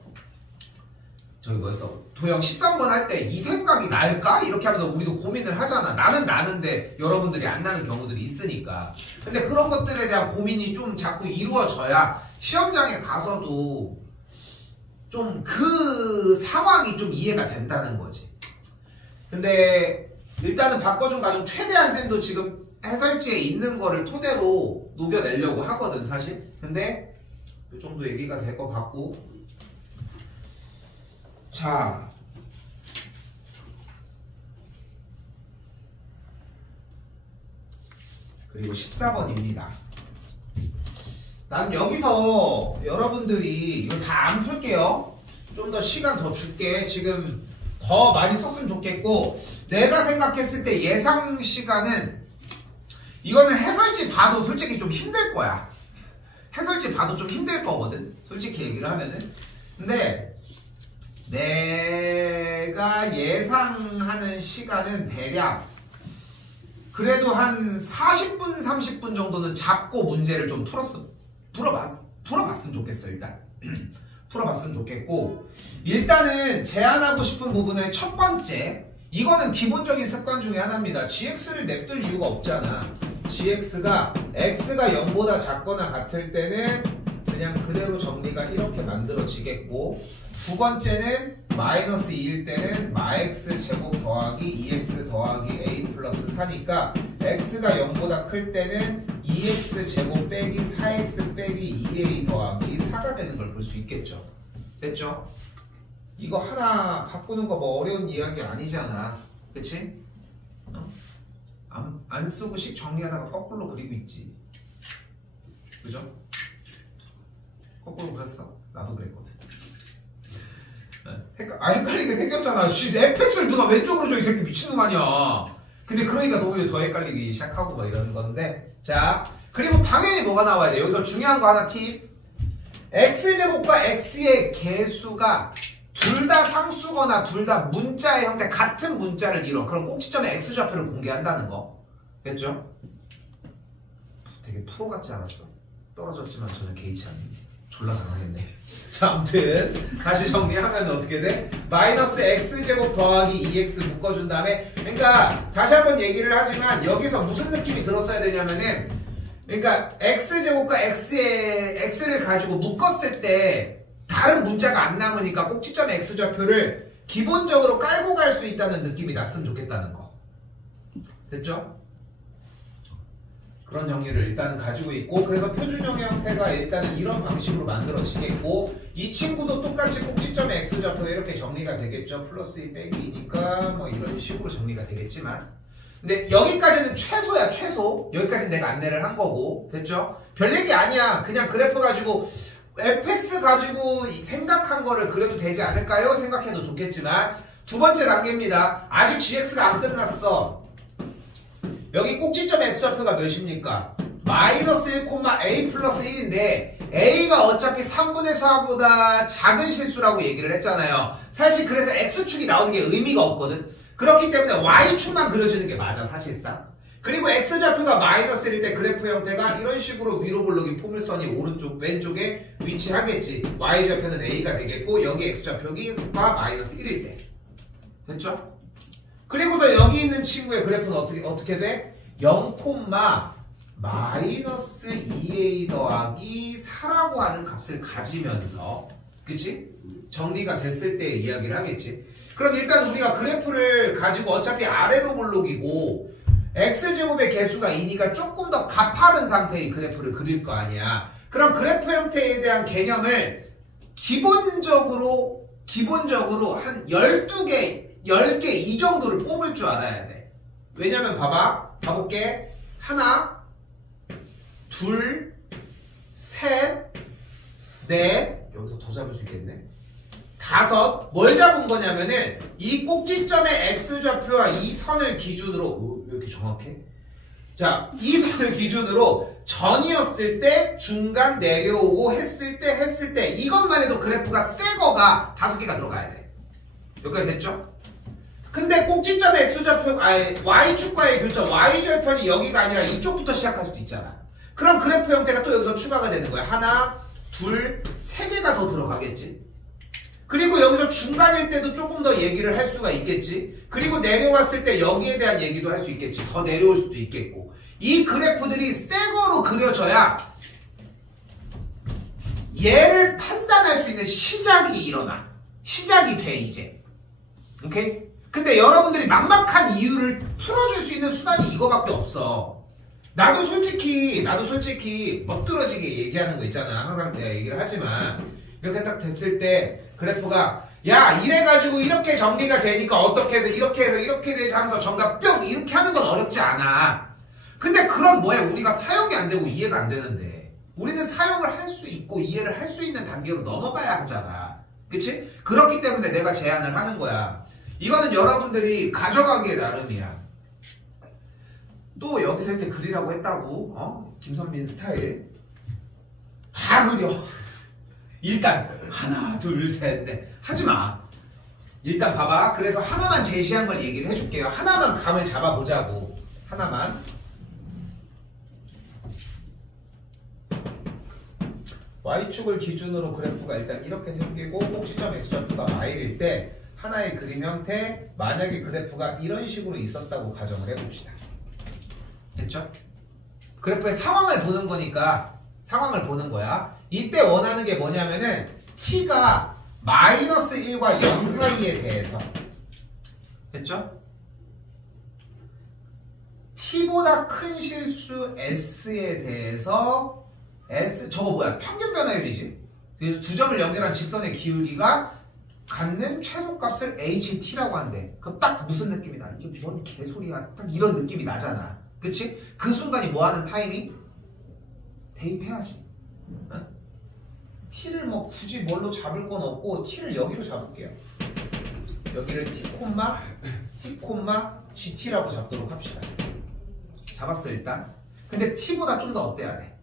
저기 뭐였어? 도형 13번 할 때 이 생각이 날까? 이렇게 하면서 우리도 고민을 하잖아. 나는 나는데 여러분들이 안 나는 경우들이 있으니까. 근데 그런 것들에 대한 고민이 좀 자꾸 이루어져야 시험장에 가서도 좀 그 상황이 좀 이해가 된다는 거지. 근데 일단은 바꿔준 과정 최대한 쌤도 지금 해설지에 있는 거를 토대로 녹여내려고 하거든 사실. 근데 이 정도 얘기가 될 것 같고. 자, 그리고 14번입니다. 난 여기서 여러분들이 이거 다 안 풀게요. 좀 더 시간 더 줄게. 지금 더 많이 썼으면 좋겠고 내가 생각했을 때 예상 시간은 이거는 해설지 봐도 솔직히 좀 힘들 거야. 해설지 봐도 좀 힘들 거거든. 솔직히 얘기를 하면은. 근데 내가 예상하는 시간은 대략 그래도 한 40분, 30분 정도는 잡고 문제를 좀 풀어봤으면 좋겠어, 일단. 풀어봤으면 좋겠고, 일단은 제안하고 싶은 부분의 첫 번째, 이거는 기본적인 습관 중에 하나입니다. gx를 냅둘 이유가 없잖아. gx가 x가 0보다 작거나 같을 때는 그냥 그대로 정리가 이렇게 만들어지겠고, 두 번째는 마이너스 2일 때는 마x 제곱 더하기 2x 더하기 a 플러스 4니까 x가 0보다 클 때는 2x 제곱 빼기 4x 빼기 2a 더하기 4가 되는 걸 볼 수 있겠죠. 됐죠? 이거 하나 바꾸는 거 뭐 어려운 이야기 아니잖아. 그치? 안 쓰고 식 정리하다가 거꾸로 그리고 있지. 그죠? 거꾸로 그렸어. 나도 그랬거든. 헷갈리게 생겼잖아. fx를 누가 왼쪽으로 줘 이 새끼 미친놈 아니야. 근데 그러니까 오히려 더 헷갈리기 시작하고 막 이러는 건데. 자, 그리고 당연히 뭐가 나와야 돼. 여기서 중요한 거 하나 팁. x제곱과 x의 개수가 둘 다 상수거나 둘 다 문자의 형태 같은 문자를 이뤄. 그럼 꼭지점에 x좌표를 공개한다는 거. 됐죠? 되게 프로 같지 않았어. 떨어졌지만 저는 개의치 않네. 졸라 당하겠네. 자, 아무튼 다시 정리하면 어떻게 돼? 마이너스 x제곱 더하기 2x 묶어준 다음에, 그러니까 다시 한번 얘기를 하지만 여기서 무슨 느낌이 들었어야 되냐면은, 그러니까 x제곱과 x를 가지고 묶었을 때 다른 문자가 안 남으니까 꼭지점 x좌표를 기본적으로 깔고 갈 수 있다는 느낌이 났으면 좋겠다는 거. 됐죠? 그런 정리를 일단은 가지고 있고, 그래서 표준형의 형태가 일단은 이런 방식으로 만들어지겠고, 이 친구도 똑같이 꼭지점의 x좌표가 이렇게 정리가 되겠죠. 플러스 2 빼기 2니까 뭐 이런 식으로 정리가 되겠지만, 근데 여기까지는 최소야, 최소. 여기까지 내가 안내를 한 거고. 됐죠? 별 얘기 아니야. 그냥 그래프 가지고 fx 가지고 생각한 거를 그려도 되지 않을까요? 생각해도 좋겠지만, 두 번째 단계입니다. 아직 gx가 안 끝났어. 여기 꼭지점 x좌표가 몇입니까? 마이너스 1, a 플러스 1인데 a가 어차피 3분의 4보다 작은 실수라고 얘기를 했잖아요. 사실 그래서 x축이 나오는 게 의미가 없거든. 그렇기 때문에 y축만 그려주는 게 맞아, 사실상. 그리고 x좌표가 마이너스 1일 때 그래프 형태가 이런 식으로 위로 볼록인 포물선이 오른쪽 왼쪽에 위치하겠지. y좌표는 a가 되겠고 여기 x좌표가 마이너스 1일 때. 됐죠? 그리고서 여기 있는 친구의 그래프는 어떻게 돼? 0, 마이너스 2a 더하기 4라고 하는 값을 가지면서, 그치? 정리가 됐을 때 이야기를 하겠지. 그럼 일단 우리가 그래프를 가지고 어차피 아래로 볼록이고 x제곱의 개수가 2니까 조금 더 가파른 상태의 그래프를 그릴 거 아니야. 그럼 그래프 형태에 대한 개념을 기본적으로 한 12개, 10개 이 정도를 뽑을 줄 알아야 돼. 왜냐면 봐볼게. 하나, 둘, 셋, 넷, 여기서 더 잡을 수 있겠네. 5, 뭘 잡은 거냐면은 이 꼭지점의 x좌표와 이 선을 기준으로, 왜 이렇게 정확해? 자, 이 선을 기준으로 전이었을 때, 중간 내려오고 했을 때 이것만 해도 그래프가 새 거가 5개가 들어가야 돼. 여기까지 됐죠? 근데 꼭지점의 x좌표, y축과의 교점, y좌표는 여기가 아니라 이쪽부터 시작할 수도 있잖아. 그럼 그래프 형태가 또 여기서 추가가 되는 거야. 하나, 둘, 3개가 더 들어가겠지. 그리고 여기서 중간일 때도 조금 더 얘기를 할 수가 있겠지. 그리고 내려왔을 때 여기에 대한 얘기도 할 수 있겠지. 더 내려올 수도 있겠고. 이 그래프들이 새 거로 그려져야 얘를 판단할 수 있는 시작이 일어나. 시작이 돼 이제. 오케이? 근데 여러분들이 막막한 이유를 풀어줄 수 있는 수단이 이거밖에 없어. 나도 솔직히 멋들어지게 얘기하는 거 있잖아. 항상 내가 얘기를 하지만 이렇게 딱 됐을 때 그래프가 야 이래가지고 이렇게 정리가 되니까 어떻게 해서 이렇게 돼서 하면서 정답 뿅 이렇게 하는 건 어렵지 않아. 근데 그럼 뭐야? 우리가 사용이 안 되고 이해가 안 되는데 우리는 사용을 할 수 있고 이해를 할 수 있는 단계로 넘어가야 하잖아. 그치? 그렇기 때문에 내가 제안을 하는 거야. 이거는 여러분들이 가져가기에 나름이야. 또 여기서 이렇게 그리라고 했다고 김선민 스타일 다 그려. 일단 하나 둘 셋 넷 하지마. 일단 봐봐. 그래서 하나만 제시한 걸 얘기를 해줄게요. 하나만 감을 잡아보자고. 하나만. y축을 기준으로 그래프가 일단 이렇게 생기고 꼭지점 x좌표가 y일 때 하나의 그림 형태, 만약에 그래프가 이런 식으로 있었다고 가정을 해봅시다. 됐죠? 그래프의 상황을 보는 거니까 상황을 보는 거야. 이때 원하는 게 뭐냐면은 t가 마이너스 1과 0 사이에 대해서, 됐죠? t보다 큰 실수 s에 대해서 저거 뭐야? 평균 변화율이지. 그래서 두 점을 연결한 직선의 기울기가 갖는 최소값을 ht라고 한대. 그럼 딱 무슨 느낌이 나? 이게 뭔 개소리야? 딱 이런 느낌이 나잖아. 그치? 그 순간이 뭐하는 타이밍? 대입해야지. 어? t를 뭐 굳이 뭘로 잡을 건 없고 t를 여기로 잡을게요. 여기를 t, gt라고 잡도록 합시다. 잡았어 일단. 근데 t보다 좀 더 어때야 돼?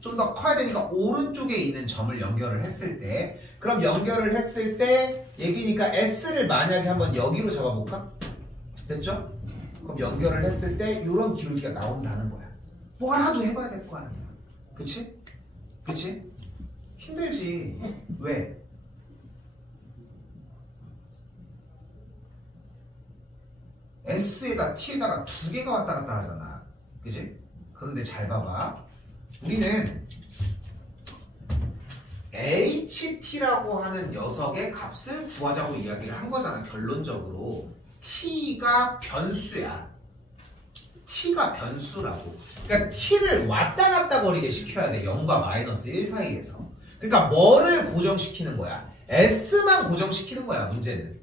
좀 더 커야 되니까 오른쪽에 있는 점을 연결을 했을 때, 그럼 연결을 했을 때 얘기니까 s를 만약에 한번 여기로 잡아볼까? 됐죠? 그럼 연결을 했을 때 이런 기울기가 나온다는 거야. 뭐라도 해봐야 될 거 아니야. 그치? 그치? 힘들지. 왜? s에다 t에다가 두 개가 왔다 갔다 하잖아. 그치? 그런데 잘 봐봐. 우리는 ht라고 하는 녀석의 값을 구하자고 이야기를 한 거잖아. 결론적으로 t가 변수야. t가 변수라고. 그러니까 t를 왔다 갔다 거리게 시켜야 돼. 0과 마이너스 1 사이에서. 그러니까 뭐를 고정시키는 거야? s만 고정시키는 거야. 문제는.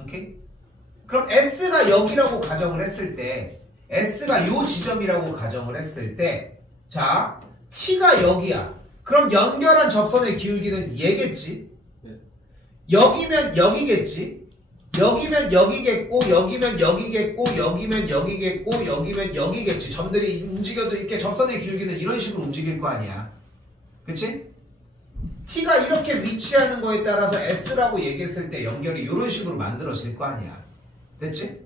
오케이? 그럼 s가 여기라고 가정을 했을 때, s가 요 지점이라고 가정을 했을 때, 자, t가 여기야. 그럼 연결한 접선의 기울기는 얘겠지. 여기면 여기겠지. 여기면 여기겠고, 여기면 여기겠고, 여기면 여기겠고, 여기면 여기겠지. 점들이 움직여도 이렇게 접선의 기울기는 이런 식으로 움직일 거 아니야. 그치? t가 이렇게 위치하는 거에 따라서 s라고 얘기했을 때 연결이 이런 식으로 만들어질 거 아니야. 됐지?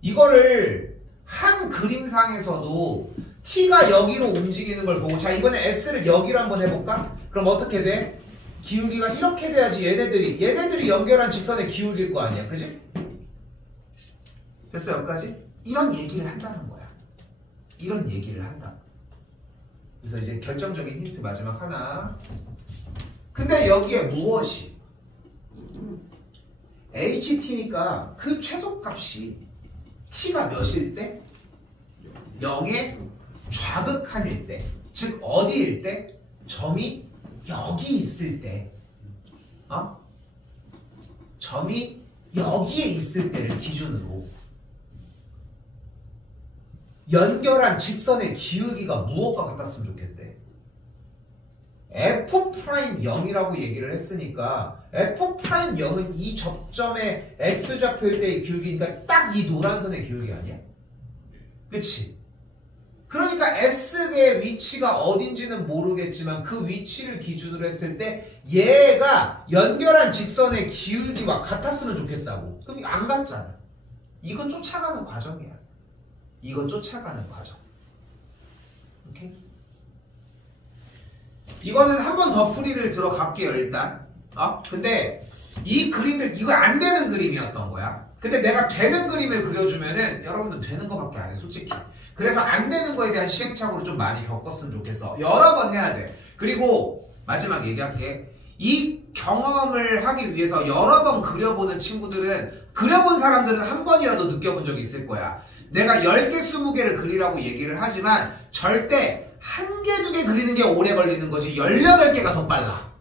이거를 한 그림상에서도 t가 여기로 움직이는 걸 보고, 자 이번에 s를 여기로 한번 해볼까? 그럼 어떻게 돼? 기울기가 이렇게 돼야지 얘네들이 연결한 직선의 기울기일 거 아니야, 그지? 됐어 여기까지? 이런 얘기를 한다는 거야. 이런 얘기를 한다. 그래서 이제 결정적인 힌트 마지막 하나. 근데 여기에 무엇이 HT니까 그 최소값이 T가 몇일 때? 0의 좌극한일 때, 즉 어디일 때? 점이 여기 있을 때, 점이 여기에 있을 때를 기준으로 연결한 직선의 기울기가 무엇과 같았으면 좋겠대? F'0이라고 얘기를 했으니까 F'0은 이 접점의 X좌표일 때의 기울기니까 딱 이 노란선의 기울기 아니야? 그치? 그러니까 S의 위치가 어딘지는 모르겠지만 그 위치를 기준으로 했을 때 얘가 연결한 직선의 기울기와 같았으면 좋겠다고. 그럼 이거 안 같잖아. 이건 쫓아가는 과정이야. 이건 쫓아가는 과정. 오케이? 이거는 한 번 더 풀이를 들어갈게요 일단. 근데 이 그림들 이거 안 되는 그림이었던 거야. 근데 내가 되는 그림을 그려주면은 여러분들 되는 거밖에 안 해 솔직히. 그래서 안 되는 거에 대한 시행착오를 좀 많이 겪었으면 좋겠어. 여러 번 해야 돼. 그리고 마지막 얘기할게. 이 경험을 하기 위해서 여러 번 그려보는 친구들은, 그려본 사람들은 한 번이라도 느껴본 적이 있을 거야. 내가 10개, 20개를 그리라고 얘기를 하지만 절대 1개, 2개 그리는 게 오래 걸리는 거지 18개가 더 빨라.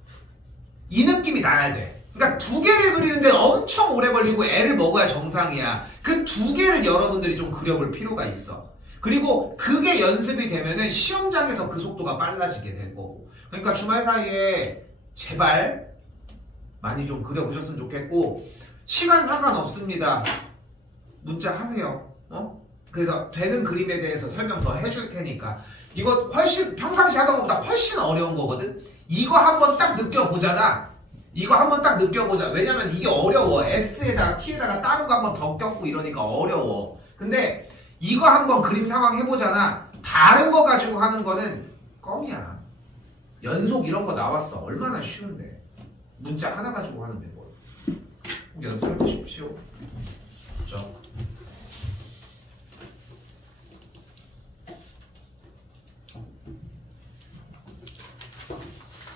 이 느낌이 나야 돼. 그러니까 2개를 그리는데 엄청 오래 걸리고 애를 먹어야 정상이야. 그 2개를 여러분들이 좀 그려볼 필요가 있어. 그리고 그게 연습이 되면은 시험장에서 그 속도가 빨라지게 될 거고. 그러니까 주말 사이에 제발 많이 좀 그려보셨으면 좋겠고, 시간 상관없습니다. 문자 하세요. 그래서 되는 그림에 대해서 설명 더 해줄 테니까. 이거 훨씬 평상시 하던 것보다 훨씬 어려운 거거든. 이거 한번 딱 느껴보잖아. 이거 한번 딱 느껴보자. 왜냐면 이게 어려워. S에다가 T에다가 다른 거 한번 더 껴고 이러니까 어려워. 근데 이거 한번 그림 상황 해보잖아. 다른 거 가지고 하는 거는 껌이야. 연속 이런 거 나왔어. 얼마나 쉬운데. 문자 하나 가지고 하는데 뭘. 연습해 보십시오. 그렇죠?